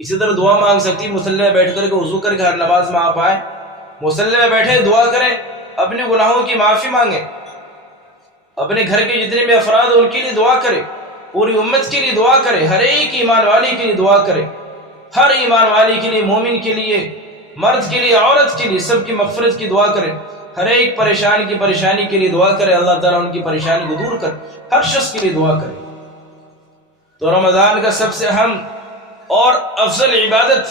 اسی طرح دعا مانگ سکتی، مصلی میں بیٹھ کر کے وضو کر کے ہر نماز میں آپ آئیں، مصلی میں بیٹھے دعا کریں، اپنے گناہوں کی معافی مانگیں، اپنے گھر کے جتنے بھی افراد ہیں ان کے لیے دعا کریں، پوری امت کے لیے دعا کریں، ہر ایک ایمان والی کے لیے دعا کریں، ہر ایمان والی کے لیے، مومن کے لیے، مرد کے لیے، عورت کے لیے، سب کی مغفرت کی دعا کریں، ہر ایک پریشان کی پریشانی کے لیے دعا کریں، اللہ تعالیٰ ان کی پریشانی کو دور کر، ہر شخص کے لیے دعا کریں۔ تو رمضان کا سب سے اہم اور افضل عبادت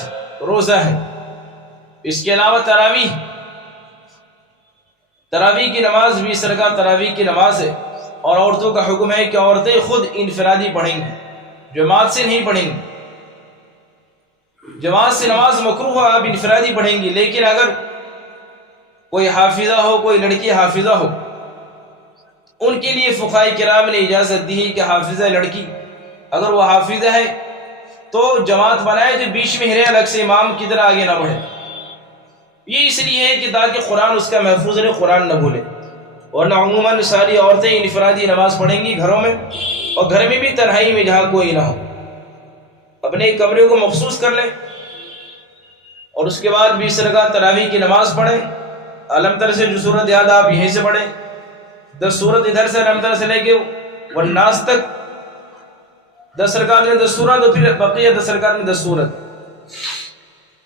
روزہ ہے۔ اس کے علاوہ تراویح کی نماز بھی سرکار تراویح کی نماز ہے، اور عورتوں کا حکم ہے کہ عورتیں خود انفرادی پڑھیں گی، جماعت سے نہیں پڑھیں گی۔ جماعت سے نماز مکروہ ہے، آپ انفرادی پڑھیں گی، لیکن اگر کوئی حافظہ ہو، کوئی لڑکی حافظہ ہو، ان کے لیے فقہاء کرام نے اجازت دی ہے کہ حافظہ لڑکی اگر وہ حافظہ ہے تو جماعت بنائے، جو بیچ میں ہرے الگ سے امام کی طرح آگے نہ بڑھے۔ یہ اس لیے ہے کہ تاکہ قرآن اس کا محفوظ رہے، قرآن نہ بھولے، ورنہ عموماً ساری عورتیں انفرادی نماز پڑھیں گی گھروں میں، اور گھر میں بھی تنہائی میں جہاں کوئی نہ ہو، اپنے کمرے کو مخصوص کر لیں، اور اس کے بعد بھی سرکار تراویح کی نماز پڑھیں۔ علم تر سے جو صورت یاد آپ یہیں سے پڑھیں، 10 صورت ادھر سے علم تر سے لے کے والناس تک 10 رکعت میں 10 صورت، اور پھر بقیہ 10 رکعت میں 10 صورت۔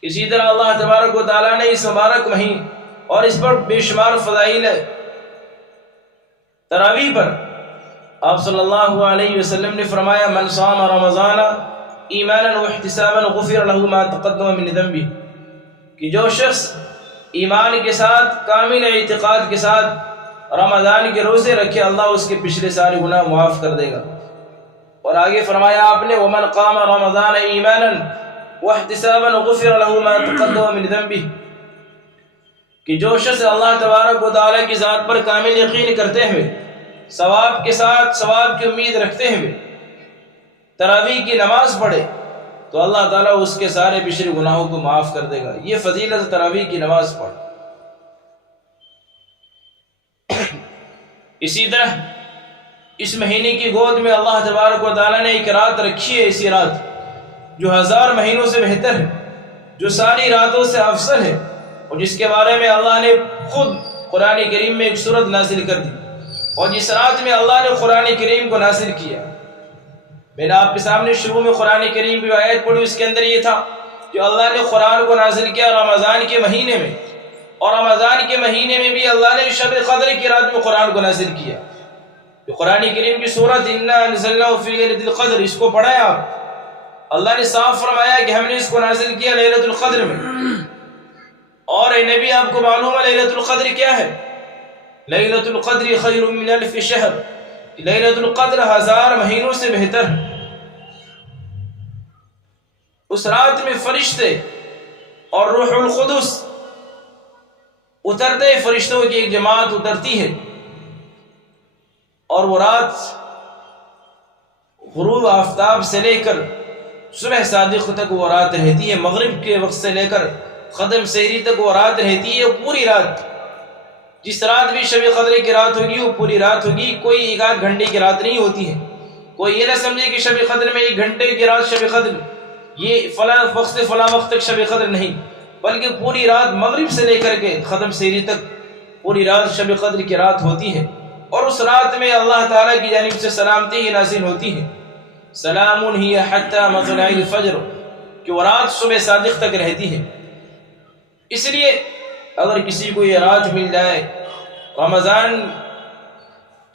اسی طرح اللہ تبارک و تعالیٰ نے اس مبارک مہین اور اس پر بے شمار فضائل ہے تراویح پر۔ آپ صلی اللہ علیہ وسلم نے فرمایا، من صام رمضان ایمانا واحتسابا غفر له ما تقدم من ذنبه، کہ جو شخص ایمان کے ساتھ، کامل اعتقاد کے ساتھ رمضان کے روزے رکھے، اللہ اس کے پچھلے سارے گناہ معاف کر دے گا۔ اور آگے فرمایا آپ نے، ومن قام رمضان ایمانا واحتسابا غفر له ما تقدم من ذنبه، کہ جو شخص اللہ تبارک و تعالیٰ کی ذات پر کامل یقین کرتے ہوئے، ثواب کے ساتھ ثواب کی امید رکھتے ہوئے تراویح کی نماز پڑھے، تو اللہ تعالیٰ اس کے سارے پچھلے گناہوں کو معاف کر دے گا۔ یہ فضیلت تراویح کی نماز پڑھ۔ اسی طرح اس مہینے کی گود میں اللہ تبارک و تعالیٰ نے ایک رات رکھی ہے، ایسی رات جو 1000 مہینوں سے بہتر ہے، جو ساری راتوں سے افضل ہے، اور جس کے بارے میں اللہ نے خود قرآن کریم میں ایک سورت نازل کر دی، اور جس رات میں اللہ نے قرآن کریم کو نازل کیا۔ میں نے آپ کے سامنے شروع میں قرآن کریم کی آیت پڑھی، اس کے اندر یہ تھا کہ اللہ نے قرآن کو نازل کیا رمضان کے مہینے میں، اور رمضان کے مہینے میں بھی اللہ نے شب قدر کی رات میں قرآن کو نازل کیا۔ جو قرآن کریم کی سورت انا انزلناہ فی لیلۃ القدر، اس کو پڑھیں آپ، اللہ نے صاف فرمایا کہ ہم نے اس کو نازل کیا لیلۃ القدر میں۔ اور اے نبی، آپ کو معلوم ہے لیلۃ القدر کیا ہے؟ لیلۃ القدر خیر من الف شہر، لیلۃ القدر 1000 مہینوں سے بہتر ہے۔ اس رات میں فرشتے اور روح القدس اترتے، فرشتوں کی ایک جماعت اترتی ہے، اور وہ رات غروب آفتاب سے لے کر صبح صادق تک وہ رات رہتی ہے، مغرب کے وقت سے لے کر ختم سحری تک وہ رات رہتی ہے، پوری رات۔ جس رات بھی شب قدر کی رات ہوگی وہ پوری رات ہوگی، کوئی 1 گھنٹے کی رات نہیں ہوتی ہے۔ کوئی یہ نہ سمجھے کہ شب قدر میں 1 گھنٹے کی رات شب قدر، یہ فلاں وقت سے فلاں وقت تک شب قدر نہیں، بلکہ پوری رات مغرب سے لے کر کے ختم سحری تک پوری رات شب قدر کی رات ہوتی ہے۔ اور اس رات میں اللہ تعالیٰ کی جانب سے سلامتی ہی نازل ہوتی ہے، سلام ہی حتی مطلع الفجر، کہ وہ رات صبح صادق تک رہتی ہے۔ اس لیے اگر کسی کو یہ رات مل جائے، رمضان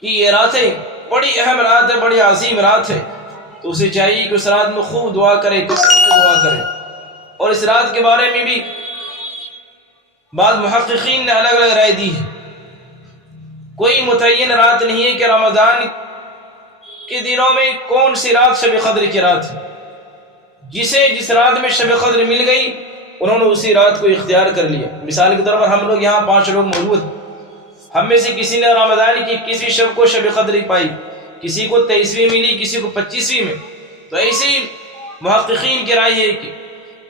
کی یہ راتیں بڑی اہم رات ہے، بڑی عظیم رات ہے، تو اسے چاہیے کہ اس رات میں خوب دعا کرے، کثرت سے دعا کرے۔ اور اس رات کے بارے میں بھی بعض محققین نے الگ الگ رائے دی ہے۔ کوئی متعین رات نہیں ہے کہ رمضان کے دنوں میں کون سی رات شب قدر کی رات ہے۔ جسے جس رات میں شب قدر مل گئی انہوں نے اسی رات کو اختیار کر لیا۔ مثال کے طور پر ہم لوگ یہاں 5 لوگ موجود، ہم میں سے کسی نے رمضان کی کسی شب کو شب قدر پائی، کسی کو 23ویں ملی، کسی کو 25ویں میں، تو ایسے ہی محققین کی رائے ہے کہ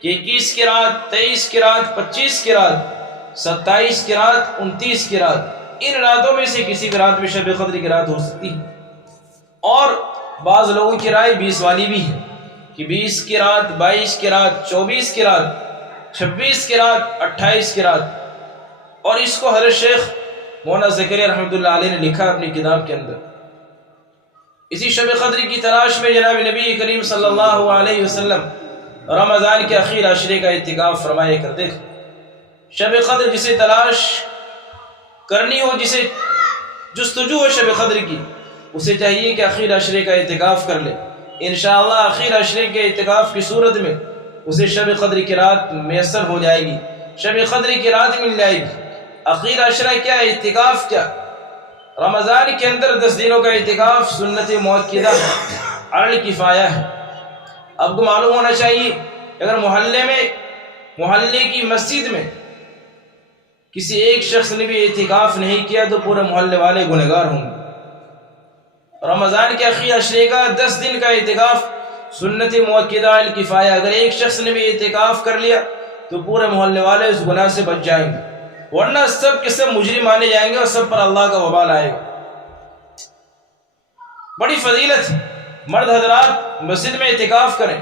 21 کی رات، 23 کی رات، 25 کی رات، 27 کی رات، 29 کی رات، ان راتوں میں سے کسی بھی رات میں شب قدر کی رات ہو سکتی ہے۔ اور بعض لوگوں کی رائے 20 والی بھی ہے کہ 20 کی رات، 22 کی رات، 24 کی رات، 26 کی رات، 28 کی رات۔ اور اس کو حضرت شیخ مولانا زکریا رحمۃ اللہ علیہ نے لکھا اپنی کتاب کے اندر۔ اسی شب قدر کی تلاش میں جناب نبی کریم صلی اللہ علیہ وسلم رمضان کے اخیر عشرے کا اعتکاف فرمایا کرتے تھے۔ شب قدر جسے تلاش کرنی ہو، جسے جستجو ہو شب قدر کی، اسے چاہیے کہ اخیر عشرے کا اعتکاف کر لے۔ انشاءاللہ اخیر عشرے کے اعتکاف کی صورت میں اسے شب قدر کی رات میسر ہو جائے گی، شب قدر کی رات مل جائے گی۔ اخیر عشرہ کیا، اعتکاف کیا؟ رمضان کے اندر 10 دنوں کا اعتکاف سنت مؤکدہ علی کفایہ ہے۔ آپ کو معلوم ہونا چاہیے اگر محلے کی مسجد میں کسی ایک شخص نے بھی اعتکاف نہیں کیا تو پورے محلے والے گنہگار ہوں گے۔ رمضان کے اخیر عشرے کا 10 دن کا اعتکاف سنت مؤکدہ علی کفایہ، اگر ایک شخص نے بھی اعتکاف کر لیا تو پورے محلے والے اس گناہ سے بچ جائیں گے، ورنہ سب کے سب مجرم مانے جائیں گے اور سب پر اللہ کا وبال آئے گا۔ بڑی فضیلت، مرد حضرات مسجد میں اعتکاف کریں۔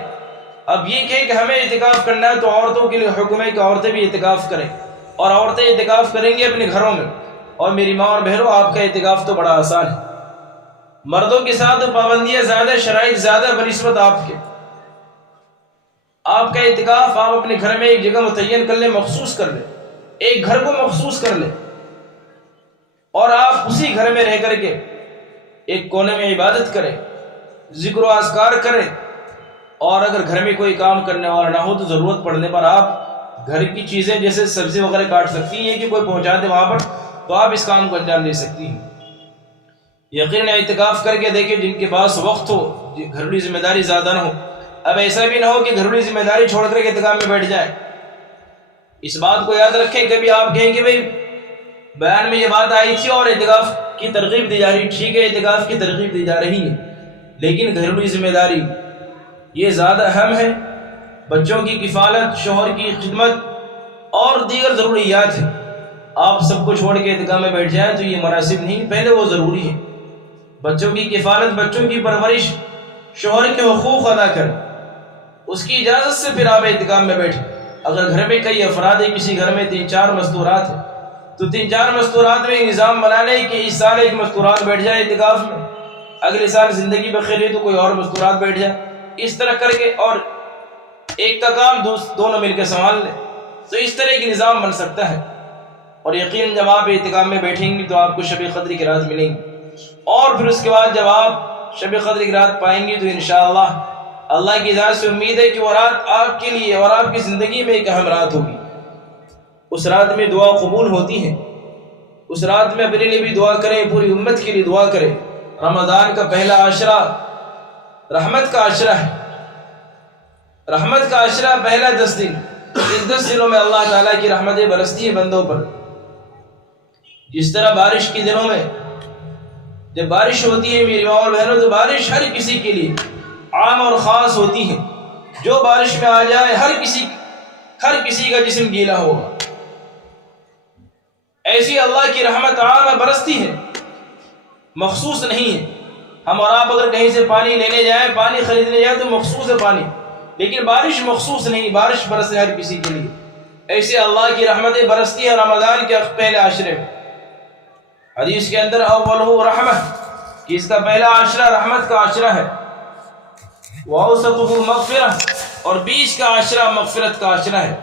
اب یہ کہیں کہ ہمیں اعتکاف کرنا ہے تو عورتوں کے لیے حکم ہے کہ عورتیں بھی اعتکاف کریں، اور عورتیں اعتکاف کریں گی اپنے گھروں میں۔ اور میری ماں اور بہنوں، آپ کا اعتکاف تو بڑا آسان ہے، مردوں کے ساتھ پابندیاں زیادہ، شرائط زیادہ بنسبت آپ کے۔ آپ کا اعتکاف آپ اپنے گھر میں ایک جگہ متعین کر لیں، مخصوص کر لیں، ایک گھر کو مخصوص کر لیں، اور آپ اسی گھر میں رہ کر کے ایک کونے میں عبادت کریں، ذکر و اذکار کریں، اور اگر گھر میں کوئی کام کرنے والا نہ ہو تو ضرورت پڑنے پر آپ گھر کی چیزیں جیسے سبزی وغیرہ کاٹ سکتی ہیں کہ کوئی پہنچا دے وہاں پر، تو آپ اس کام کو انجام دے سکتی ہیں۔ یقیناً اعتکاف کر کے دیکھیں جن کے پاس وقت ہو، گھریلو ذمہ داری زیادہ نہ ہو۔ اب ایسا بھی نہ ہو کہ گھریلو ذمہ داری چھوڑ کر کے اعتکاف میں بیٹھ جائیں۔ اس بات کو یاد رکھیں، کبھی آپ کہیں کہ بھئی بیان میں یہ بات آئی تھی اور اعتکاف کی ترغیب دی جا رہی، ٹھیک ہے اعتکاف کی ترغیب دی جا رہی ہے، لیکن گھریلو ذمہ داری یہ زیادہ اہم ہے۔ بچوں کی کفالت، شوہر کی خدمت اور دیگر ضروریات ہیں۔ آپ سب کو چھوڑ کے اعتکاف میں بیٹھ جائیں تو یہ مناسب نہیں، پہلے وہ ضروری ہے۔ بچوں کی کفالت، بچوں کی پرورش، شوہر کے حقوق ادا کریں، اس کی اجازت سے پھر آپ اعتکاف میں بیٹھیں۔ اگر گھر میں کئی افراد ہیں، کسی گھر میں 3-4 مستورات ہیں، تو 3-4 مستورات میں نظام بنا لیں کہ اس سال ایک مستورات بیٹھ جائے اعتکاف میں، اگلے سال زندگی بخیر ہے تو کوئی اور مستورات بیٹھ جائے، اس طرح کر کے، اور ایک کا کام دونوں مل کے سنبھال لیں، تو اس طرح ایک نظام بن سکتا ہے۔ اور یقیناً جب آپ اعتکاف میں بیٹھیں گے تو آپ کو شب قدر کی رات ملیں گی، اور پھر اس کے بعد جب آپ شب قدر کی رات پائیں گے تو انشاءاللہ اللہ کی ذات سے امید ہے کہ وہ رات آپ کے لیے اور آپ کی زندگی میں ایک اہم رات ہوگی۔ اس رات میں دعا قبول ہوتی ہے، اس رات میں اپنے لیے بھی دعا کریں، پوری امت کے لیے دعا کریں۔ رمضان کا پہلا عشرہ رحمت کا عشرہ ہے، رحمت کا عشرہ، پہلا 10 دن، ان 10 دنوں میں اللہ تعالیٰ کی رحمتیں برستی ہیں بندوں پر۔ جس طرح بارش کے دنوں میں جب بارش ہوتی ہے میری ماں اور بہنوں، تو بارش ہر کسی کے لیے عام اور خاص ہوتی ہے، جو بارش میں آ جائے ہر کسی کا جسم گیلا ہوگا۔ ایسی اللہ کی رحمت عام برستی ہے، مخصوص نہیں ہے۔ ہم اور آپ اگر کہیں سے پانی لینے جائیں، پانی خریدنے جائیں تو مخصوص ہے پانی، لیکن بارش مخصوص نہیں، بارش برسے ہر کسی کے لیے۔ ایسے اللہ کی رحمتیں برستی ہیں رمضان کے پہلے عشرے میں۔ حدیث کے اندر اولہ رحمہ، کہ اس کا پہلا عشرہ رحمت کا عشرہ ہے، وَأَوْسَطُهُ مغفرہ، اور 20 کا عشرہ مغفرت کا عشرہ ہے۔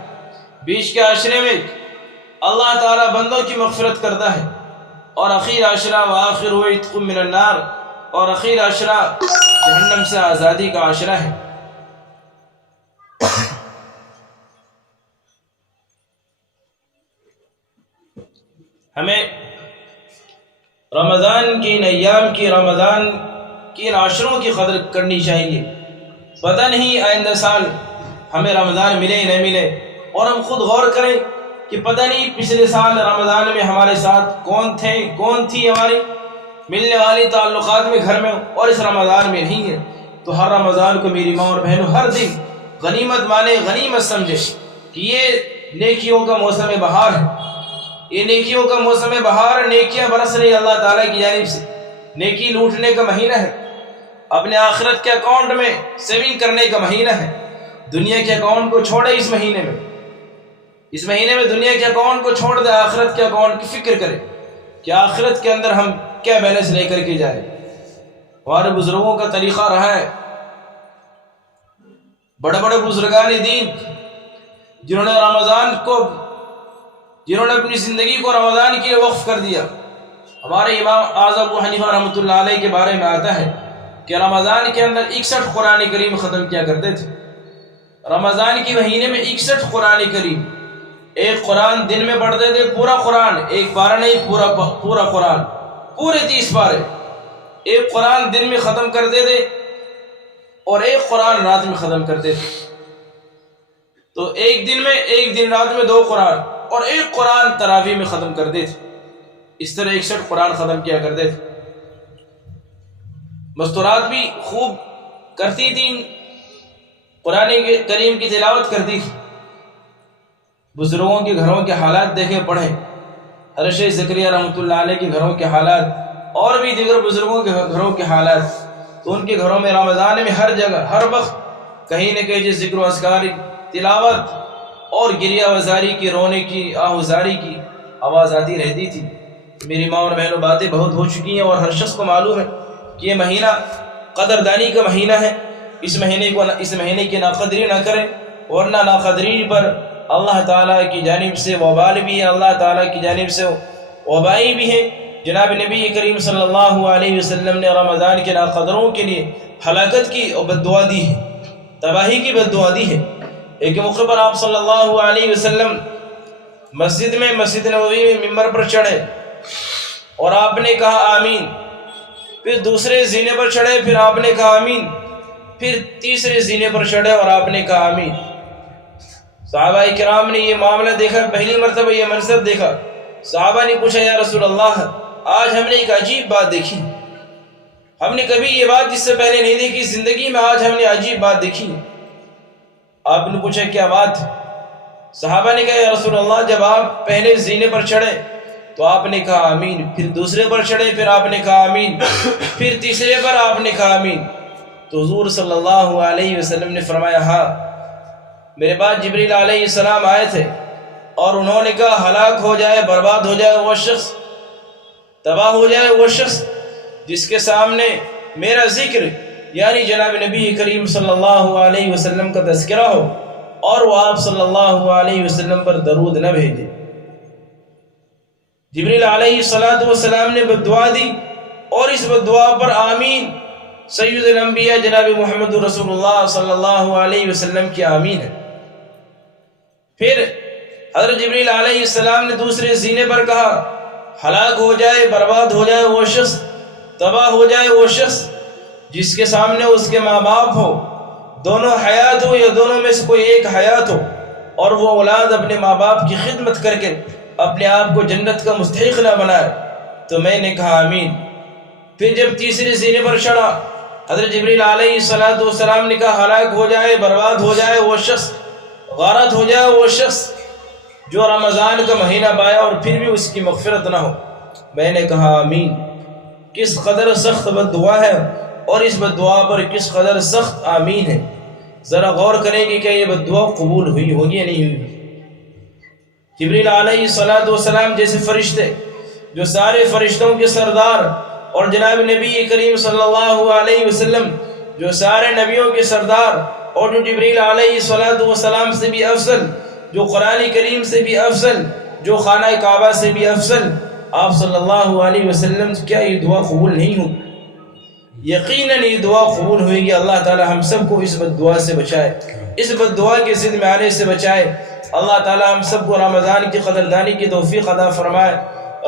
20 کے عشرے میں اللہ تعالیٰ بندوں کی مغفرت کرتا ہے، اور اخیر عشرہ وَآخِرُهُ عِتْقٌ مِّنَ النَّارِ، اور اخیر عشرہ جہنم سے آزادی کا عشرہ ہے۔ رمضان کے ان ایام کی، رمضان کی ان عشروں کی قدر کرنی چاہیے۔ پتہ نہیں آئندہ سال ہمیں رمضان ملے یا نہ ملے، اور ہم خود غور کریں کہ پتہ نہیں پچھلے سال رمضان میں ہمارے ساتھ کون تھے، کون تھی ہماری ملنے والی تعلقات میں گھر میں، اور اس رمضان میں نہیں ہے۔ تو ہر رمضان کو میری ماں اور بہنوں ہر دن غنیمت مانے، غنیمت سمجھے کہ یہ نیکیوں کا موسم بہار ہے، یہ نیکیوں کا موسم بہار، نیکیاں برس رہی اللہ تعالیٰ کی جانب سے، نیکی لوٹنے کا مہینہ ہے، اپنے آخرت کے اکاؤنٹ میں سیونگ کرنے کا مہینہ ہے۔ دنیا کے اکاؤنٹ کو چھوڑے اس مہینے میں دنیا کے اکاؤنٹ کو چھوڑ دے، آخرت کے اکاؤنٹ کی فکر کرے کہ آخرت کے اندر ہم کیا بیلنس لے کر کے جائیں۔ ہمارے بزرگوں کا طریقہ رہا ہے، بڑے بڑے بزرگان دین جنہوں نے اپنی زندگی کو رمضان کے لیے وقف کر دیا۔ ہمارے امام اعظم ابو حنیفہ رحمۃ اللہ علیہ کے بارے میں آتا ہے کہ رمضان کے اندر 61 قرآن کریم ختم کیا کرتے تھے۔ رمضان کے مہینے میں 61 قرآن کریم، ایک قرآن دن میں پڑھتے تھے، پورا قرآن، ایک پارہ نہیں، پورا قرآن، پورے 30 پارے ایک قرآن دن میں ختم کرتے تھے، اور ایک قرآن رات میں ختم کرتے تھے۔ تو ایک دن رات میں 2 قرآن، اور ایک قرآن تراویح میں ختم کرتے تھے۔ اس طرح 61 قرآن ختم کیا کرتے تھے۔ مستورات بھی خوب کرتی تھیں، قرآن کریم کی تلاوت کرتی تھی۔ بزرگوں کے گھروں کے حالات دیکھیں، پڑھیں، حضرت شیخ زکریا رحمۃ اللہ علیہ کے گھروں کے حالات، اور بھی دیگر بزرگوں کے گھروں کے حالات۔ تو ان کے گھروں میں رمضان میں ہر جگہ، ہر وقت کہیں نہ کہیں ذکر و اذکار، تلاوت اور گریہ وزاری کی، رونے کی، آہوزاری کی آواز آتی رہتی تھی۔ میری ماں اور بہنوں، باتیں بہت ہو چکی ہیں، اور ہر شخص کو معلوم ہے کہ یہ مہینہ قدردانی کا مہینہ ہے۔ اس مہینے کی ناقدری نہ کریں، ورنہ ناقدری پر اللہ تعالیٰ کی جانب سے وبال بھی ہے، اللہ تعالیٰ کی جانب سے وبائی بھی ہے۔ جناب نبی کریم صلی اللہ علیہ وسلم نے رمضان کے ناقدروں کے لیے ہلاکت کی بد دعا دی ہے، تباہی کی بد دعا دی ہے۔ ایک موقع پر آپ صلی اللہ علیہ وسلم مسجد نبوی میں ممبر پر چڑھے، اور آپ نے کہا آمین، پھر دوسرے زینے پر چڑھے، پھر آپ نے کہا آمین، پھر تیسرے زینے پر چڑھے اور آپ نے کہا آمین۔ صحابہ کرام نے یہ معاملہ دیکھا، پہلی مرتبہ یہ منظر دیکھا۔ صحابہ نے پوچھا، یا رسول اللہ، آج ہم نے ایک عجیب بات دیکھی، ہم نے کبھی یہ بات اس سے پہلے نہیں دیکھی، زندگی میں آج ہم نے عجیب بات دیکھی۔ آپ نے پوچھا کیا بات؟ صحابہ نے کہا، یا رسول اللہ، جب آپ پہلے زینے پر چڑھے تو آپ نے کہا آمین، پھر دوسرے پر چڑھے، پھر آپ نے کہا آمین، پھر تیسرے پر آپ نے کہا آمین۔ تو حضور صلی اللہ علیہ وسلم نے فرمایا، ہاں، میرے پاس جبریل علیہ السلام آئے تھے، اور انہوں نے کہا ہلاک ہو جائے، برباد ہو جائے وہ شخص، تباہ ہو جائے وہ شخص جس کے سامنے میرا ذکر، یعنی جناب نبی کریم صلی اللہ علیہ وسلم کا تذکرہ ہو، اور وہ آپ صلی اللہ علیہ وسلم پر درود نہ بھیجے۔ جبریل علیہ السلام نے بد دعا دی، اور اس بد دعا پر آمین سید الانبیاء جناب محمد رسول اللہ صلی اللہ علیہ وسلم کی آمین ہے۔ پھر حضرت جبریل علیہ السلام نے دوسرے زینے پر کہا ہلاک ہو جائے، برباد ہو جائے وہ شخص، تباہ ہو جائے وہ شخص جس کے سامنے اس کے ماں باپ ہو، دونوں حیات ہو یا دونوں میں سے کوئی ایک حیات ہو، اور وہ اولاد اپنے ماں باپ کی خدمت کر کے اپنے آپ کو جنت کا مستحق نہ بنائے۔ تو میں نے کہا آمین۔ پھر جب تیسرے زینے پر چڑھا، حضرت جبریل علیہ السلام نے کہا ہلاک ہو جائے، برباد ہو جائے وہ شخص، غارت ہو جائے وہ شخص جو رمضان کا مہینہ پایا اور پھر بھی اس کی مغفرت نہ ہو۔ میں نے کہا آمین۔ کس قدر سخت بد دعا ہے، اور اس بد دعا پر کس قدر سخت آمین ہے۔ ذرا غور کریں کہ کیا یہ بد دعا قبول ہوئی ہوگی یا نہیں ہوئی۔ جبریل علیہ السلام جیسے فرشتے جو سارے فرشتوں کے سردار، اور جناب نبی کریم صلی اللہ علیہ وسلم جو سارے نبیوں کے سردار، اور جو جبریل علیہ السلام سے بھی افضل، جو قرآن کریم سے بھی افضل، جو خانہ کعبہ سے بھی افضل، آپ صلی اللہ علیہ وسلم، کیا یہ دعا قبول نہیں ہو؟ یقیناً یہ دعا قبول ہوئے گی۔ اللہ تعالی ہم سب کو اس بد دعا سے بچائے، اس بد دعا کے ضد میں آنے سے بچائے۔ اللہ تعالی ہم سب کو رمضان کی قدردانی کی توفیق عطا فرمائے۔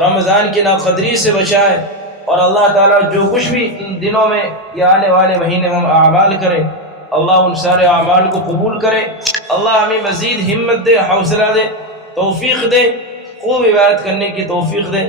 رمضان کی ناقدری سے بچائے، اور اللہ تعالیٰ جو کچھ بھی ان دنوں میں یا آنے والے مہینے میں ہم اعمال کریں، اللہ ان سارے اعمال کو قبول کرے۔ اللہ ہمیں مزید ہمت دے، حوصلہ دے، توفیق دے، خوب عبادت کرنے کی توفیق دے۔